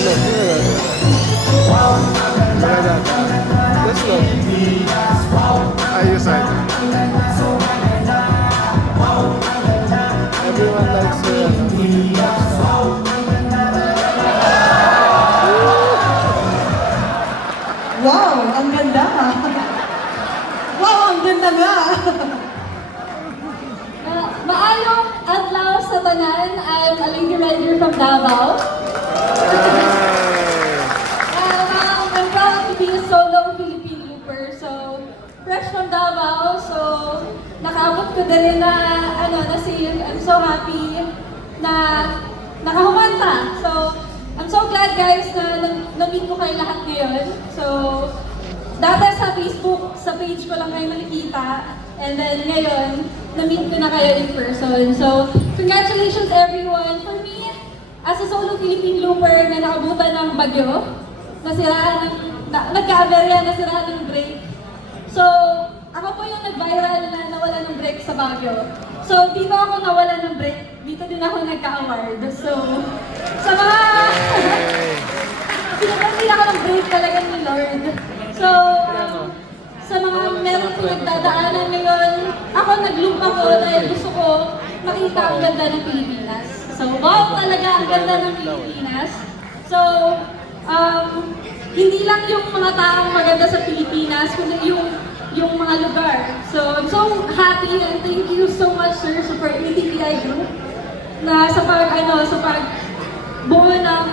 Look at that. Let's look. Ayos ay. Everyone likes her. Wow, ang ganda. Wow, ang ganda nga. Maayong adlaw sa tanan. I'm a lady rider from Davao. I'm proud to be a solo Philippine looper. So, fresh from Davao. So, nakaabot ko din na, I'm so happy na nakahumanta. So, I'm so glad guys na na-meet ko kayo lahat ngayon. So, dati sa Facebook, sa page ko lang kayo nakikita. And then ngayon, na-meet ko na kayo in person. So, congratulations everyone. For me, as a solo Philippine looper na nakabutan ng bagyo, nagka-aberya, nasiraan ng brake. So, ako po yung nag-viral na nawala ng brake sa Baguio. So, dito ako nawala ng brake, dito din ako nagka-award. So, sa mga... Sinabandi ako ng brake talaga ni Lord. So, sa mga meron pinagdadaanan ngayon, ako nag-loop ako dahil gusto ko makita ang ganda ng Pilipinas. So, wow talaga ang ganda ng Pilipinas. So, hindi lang yung mga taong maganda sa Pilipinas, kundi yung mga lugar. So, I'm so happy and thank you so much, sir, sa ATPI Group na sa pag buo ng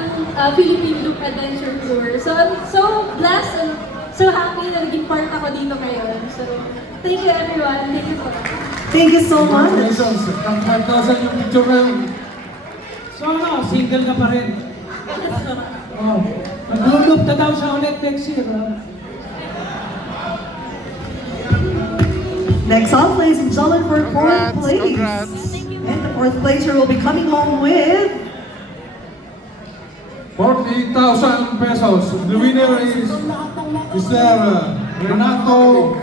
Philippine Loop Adventure Tour. So, I'm so blessed and so happy na naging part ako dito ngayon. So, thank you everyone. Thank you po. Thank you so much. Congratulations. Kang 5,000 yung picture na yun. So single ka pa rin. Oh. Mag-loop na daw siya ulit next year. Next off, ladies and gentlemen, for fourth place. Congrats. And the fourth placer will be coming home with 40,000 pesos. The winner is Mr. Renato